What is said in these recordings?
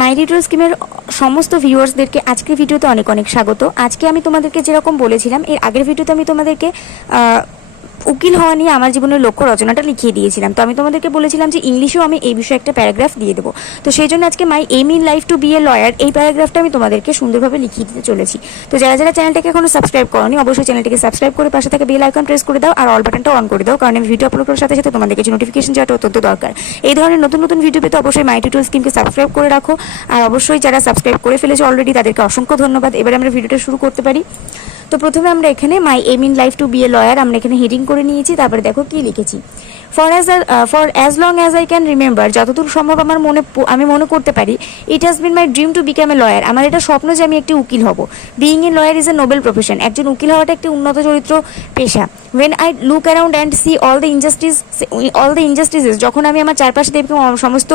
মাই tutorial স্কিমের সমস্ত ভিউয়ার্সদেরকে আজকের ভিডিওতে অনেক অনেক স্বাগত। আজকে আমি তোমাদেরকে যেরকম বলেছিলাম, এর আগের ভিডিওতে আমি তোমাদেরকে উকিল হওয়া নিয়ে আমার জীবনের লক্ষ্য রচনাটা লিখিয়ে দিয়েছিলাম। তো আমি তোমাদেরকে বলেছিলাম যে ইংলিশেও আমি এই বিষয়ে একটা প্যারাগ্রাফ দিয়ে দেবো। তো সেই জন্য আজকে my aim in life to be a lawyer এই প্যারাগ্রাফটা আমি তোমাদেরকে সুন্দরভাবে লিখিয়ে দিতে চলেছি। তো যারা যারা চ্যানেলটাকে এখনো সাবস্ক্রাইব করোনি, অবশ্যই চ্যানেলটিকে সাবস্ক্রাইব করে পাশে থেকে বেল আইকন প্রেস করে দাও আর অল বাটনটা অন করে দাও, কারণ আমি ভিডিও আপলোড করার সাথে সাথে তোমাদের কাছে নোটিফিকেশন যাওয়াটা অত্যন্ত দরকার। এই ধরনের নতুন নতুন ভিডিও পেতে অবশ্যই মাই টিউটোরিয়াল স্কিমকে সাবস্ক্রাইব করে রাখো। আর অবশ্যই যারা সাবস্ক্রাইব করে ফেলেছো অলরেডি তাদেরকে অসংখ্য ধন্যবাদ। এবারে আমরা ভিডিওটা শুরু করতে পারি। তো প্রথমে আমরা এখানে my aim in life to be a lawyer আমরা এখানে হেডিং করে নিয়েছি। তারপরে দেখো কি লিখেছি, for as long as I can remember, যতদূর সম্ভব আমি মনে করতে পারি, it has been my dream to become a lawyer, আমার এটা স্বপ্ন যে আমি একটি উকিল হব। Being a lawyer is a noble profession, একজন উকিল হওয়াটা একটি উন্নত চরিত্র পেশা। when I look around and see all the injustices, যখন আমি আমার চারপাশে দেখি সমস্ত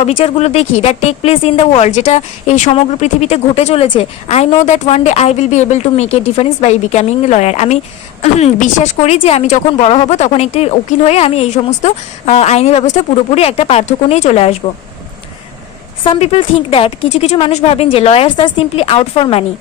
অবিচারগুলো দেখি, that take place in the world, যেটা এই সমগ্র পৃথিবীতে ঘটে চলেছে, I know that one day I will be able to make a difference by becoming a lawyer. আমি বিশ্বাস করি যে আমি যখন বড় হব তখন একটি উকিল হয়ে আমি এই সমস্ত আইনি ব্যবস্থা পুরোপুরি একটা পার্থক্য নিয়ে চলে আসবো। Some people think that, কিছু মানুষ ভাবেন যে lawyers are simply out for money,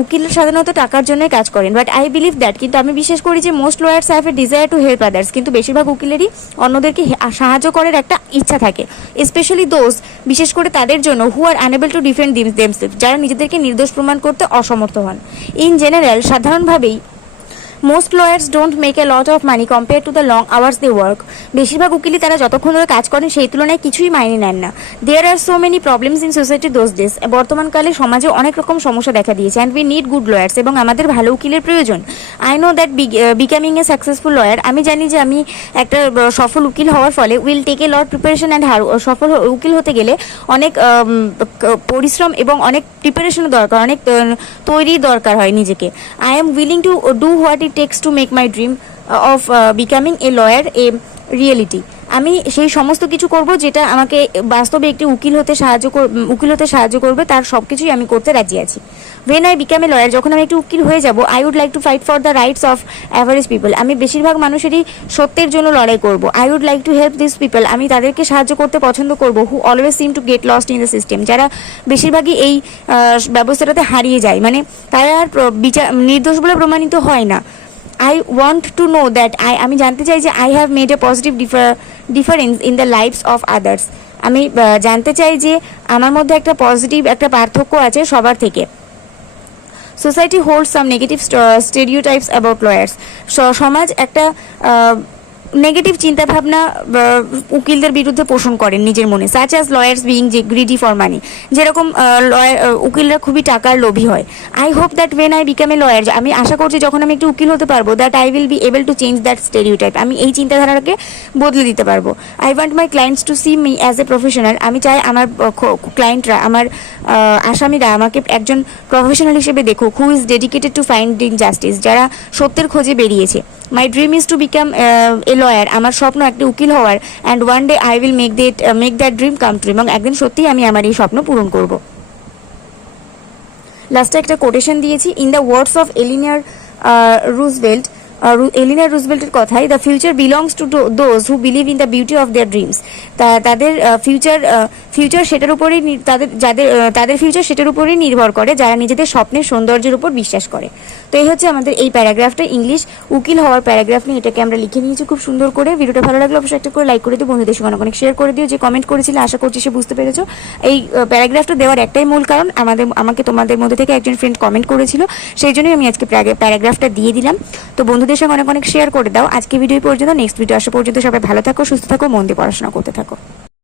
উকিল সাধারণত টাকার জন্যই কাজ করেন। বাট আই বিলিভ দ্যাট, কিন্তু আমি বিশ্বাস করি যে most lawyers have a desire to help others, কিন্তু বেশিরভাগ উকিলেরই অন্যদেরকে সাহায্য করার একটা ইচ্ছা থাকে। স্পেশালি দোজ, বিশেষ করে তাদের জন্য, who are unable to defend themselves, যারা নিজেদেরকে নির্দোষ প্রমাণ করতে অসমর্থ হন। ইন জেনারেল, সাধারণভাবেই, most lawyers don't make a lot of money compare to the long hours they work, বেশিরভাগ উকিলই তারা যতক্ষণ ধরে কাজ করেন সেই তুলনায় কিছুই মাইনে নেন না। There are so many problems in society those days, বর্তমানকালে সমাজে অনেক রকম সমস্যা দেখা দিয়েছে। And we need good lawyers, এবং আমাদের ভালো উকিলের প্রয়োজন। I know that becoming a successful lawyer, আমি জানি যে আমি একটা সফল উকিল হওয়ার ফলে will take a lot preparation and সফল উকিল হতে গেলে অনেক পরিশ্রম এবং অনেক প্রিপারেশনের দরকার, অনেক তৈরির দরকার হয় নিজেকে। I am willing to do what it takes to make my dream of becoming a lawyer a reality. আমি সেই সমস্ত কিছু করব যেটা আমাকে বাস্তবে একটি উকিল হতে সাহায্য করবে, তার সব কিছুই আমি করতে রাজি আছি। when I become a lawyer, যখন আমি একটি উকিল হয়ে যাব, I would like to fight for the rights of average people, আমি বেশিরভাগ মানুষেরই সত্যের জন্য লড়াই করব। I would like to help these people, আমি তাদেরকে সাহায্য করতে পছন্দ করব, who always seem to get lost in the system, যারা বেশিরভাগই এই ব্যবস্থাটাতে হারিয়ে যায়, মানে তারা আর নির্দোষ বলে প্রমাণিত হয় না। I want to know that, আমি জানতে চাই যে I have made a positive difference in the lives of others, আমি জানতে চাই যে আমার মধ্যে একটা পজিটিভ একটা পার্থক্য আছে সবার থেকে। Society holds some negative stereotypes about lawyers, সমাজ একটা নেগেটিভ চিন্তাভাবনা উকিলদের বিরুদ্ধে পোষণ করেন নিজের মনে। Such as lawyers being greedy for money, যেরকম উকিলরা খুবই টাকার লোভী হয়। I hope that when I become a lawyer, আমি আশা করছি যখন আমি একটু উকিল হতে পারবো, that I will be able to change that stereotype, আমি এই চিন্তাধারাকে বদলে দিতে পারবো। I want my clients to see me as a professional, আমি চাই আমার ক্লায়েন্টরা, আমার আসামিরা আমাকে একজন প্রফেশনাল হিসেবে দেখুক, who is dedicated to finding justice, যারা সত্যের খোঁজে বেরিয়েছে। My dream is to become a lawyer, আমার স্বপ্ন একটি উকিল হওয়ার। And one day I will make that dream come true, এবং একদিন সত্যিই আমি আমার এই স্বপ্ন পূরণ করব। লাস্টে একটা কোটেশন দিয়েছি, ইন দ্য ওয়ার্ডস অফ এলিনার রুজভেল্টের কথাই, the future belongs to those who believe in the beauty of their dreams, তাদের ফিউচার সেটার উপরেই, তাদের ফিউচার সেটার উপরেই নির্ভর করে যারা নিজেদের স্বপ্নের সৌন্দর্যের উপর বিশ্বাস করে। তো এই হচ্ছে আমাদের এই প্যারাগ্রাফটা, ইংলিশ উকিল হওয়ার প্যারাগ্রাফ নিয়ে এটাকে আমরা লিখে নিয়েছি খুব সুন্দর করে। ভিডিওটা ভালো লাগলে অবশ্যই একটা করে লাইক করে দিও, বন্ধুদের সঙ্গে অনেক শেয়ার করে দিও। যে কমেন্ট করেছিলে আশা করছি সে বুঝতে পেরেছো। এই প্যারাগ্রাফটা দেওয়ার একটাই মূল কারণ, আমাকে তোমাদের মধ্যে থেকে একজন ফ্রেন্ড কমেন্ট করেছিল, সেই জন্যই আমি আজকে প্যারাগ্রাফটা দিয়ে দিলাম। তো বন্ধুদের সঙ্গে অনেক শেয়ার করে দাও। আজকে ভিডিও পর্যন্ত, নেক্সট ভিডিও আসা পর্যন্ত সবাই ভালো থাকো, সুস্থ থাকো, মন দিয়ে পড়াশোনা করতে থাকো।